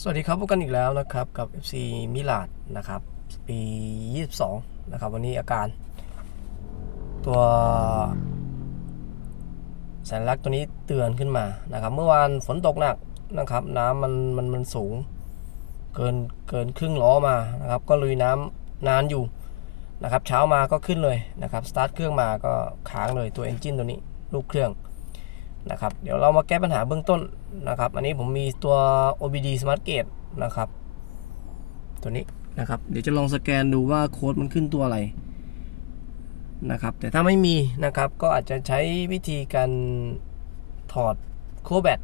สวัสดีครับพบกันอีกแล้วนะครับกับ FC มิลาดนะครับ ปี 22 นะครับ วันนี้อาการ ตัวสัญลักษณ์ตัวนี้เตือนขึ้นมานะครับ เมื่อวานฝนตกหนักนะครับ น้ำมันมันมันสูง เกินเกินครึ่งล้อมานะครับ ก็ลุยน้ำนานอยู่นะครับ เช้ามาก็ขึ้นเลยนะครับสตาร์ทเครื่องมาก็ค้างเลยตัวเอนจินตัวนี้ ลูกเครื่อง นะครับ เดี๋ยวเรามาแก้ปัญหาเบื้องต้นนะครับ อันนี้ผมมีตัว OBD Smart Gate นะครับ ตัวนี้นะครับ เดี๋ยวจะลองสแกนดูว่าโค้ดมันขึ้นตัวอะไรนะครับ แต่ถ้าไม่มีนะครับ ก็อาจจะใช้วิธีการถอดโคแบต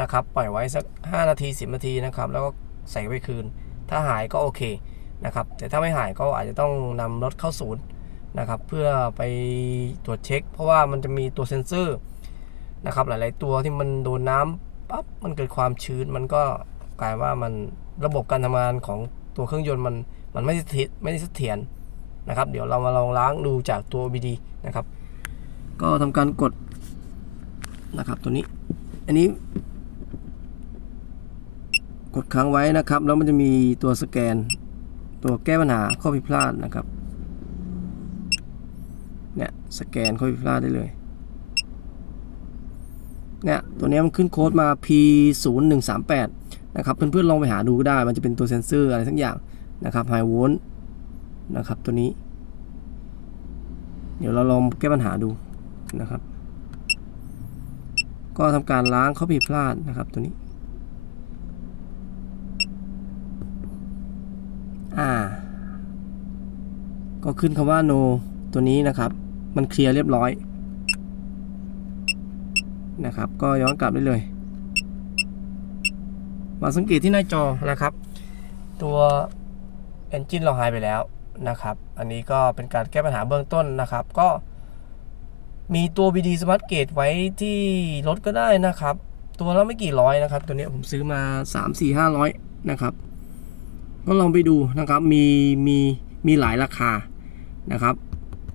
นะครับ ปล่อยไว้สัก 5 นาที 10 นาทีนะครับ แล้วก็ใส่ไว้คืน ถ้าหายก็โอเคนะครับ แต่ถ้าไม่หายก็อาจจะต้องนำรถเข้าศูนย์นะครับ เพื่อไปตรวจเช็ค เพราะว่ามันจะมีตัวเซ็นเซอร์ นะครับหลาย ๆ ตัวที่มันโดนน้ำปั๊บมันเกิดความชื้นมันก็กลายว่ามันระบบการทำงานของตัวเครื่องยนต์มันมันไม่เสถียรไม่เสถียรนะครับ เดี๋ยวเรามาลองล้างดูจากตัว OBD นะครับ ก็ทำการกดนะครับตัวนี้ อันนี้ กดค้างไว้นะครับ แล้วมันจะมีตัวสแกน ตัวแก้ปัญหาข้อผิดพลาดนะครับเนี่ยสแกนข้อผิดพลาดได้เลย เนี่ยตัวนี้มันขึ้นโค้ดมา P 0 1 3 8 นะครับเพื่อนๆลองไปหาดูก็ได้ มันจะเป็นตัวเซนเซอร์อะไรทั้งอย่างนะครับไฮโวลต์นะครับตัวนี้ เดี๋ยวเราลองแก้ปัญหาดูนะครับ ก็ทำการล้างข้อผิดพลาดนะครับตัวนี้อ่า ก็ขึ้นคำว่า no ตัวนี้นะครับ มันเคลียร์เรียบร้อย นะครับ ก็ย้อนกลับได้เลย มาสังเกตที่หน้าจอนะครับ ตัว Engine เราหายไปแล้วนะครับ อันนี้ก็เป็นการแก้ปัญหาเบื้องต้นนะครับ ก็มีตัว BD Smart Gate ไว้ที่รถก็ได้นะครับ ตัวละไม่กี่ร้อยนะครับ ตัวนี้ผมซื้อมา 3 4 5 0 0 นะครับ ก็ลองไปดูนะครับ มีมีมีหลายราคานะครับ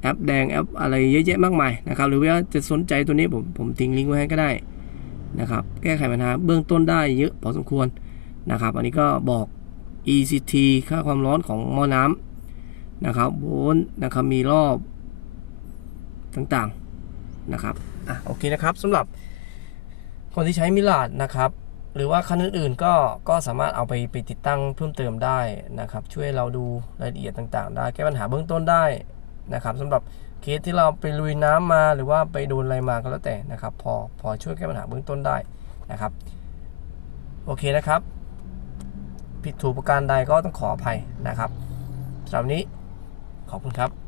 แอปแดงแอปอะไรเยอะแยะมากมายนะครับหรือว่าจะสนใจตัวนี้ผมผมทิ้งลิงก์ไว้ให้ก็ได้นะครับแก้ไขปัญหาเบื้องต้นได้เยอะพอสมควรนะครับอันนี้ก็บอก ECT ค่าความร้อนของหม้อน้ำนะครับโวลต์นะครับมีรอบต่างๆนะครับอะโอเคนะครับสำหรับคนที่ใช้มิลาดนะครับ หรือว่าคันอื่นๆก็ก็สามารถเอาไปไปติดตั้งเพิ่มเติมได้นะครับ ช่วยเราดูรายละเอียดต่างๆ ได้แก้ปัญหาเบื้องต้นได้ นะครับสำหรับเคสที่เราไปลุยน้ำมาหรือว่าไปโดนอะไรมาก็แล้วแต่นะครับ พอพอช่วยแก้ปัญหาเบื้องต้นได้นะครับ โอเคนะครับ ผิดถูกประการใดก็ต้องขออภัยนะครับสำหรับวันนี้ขอบคุณครับ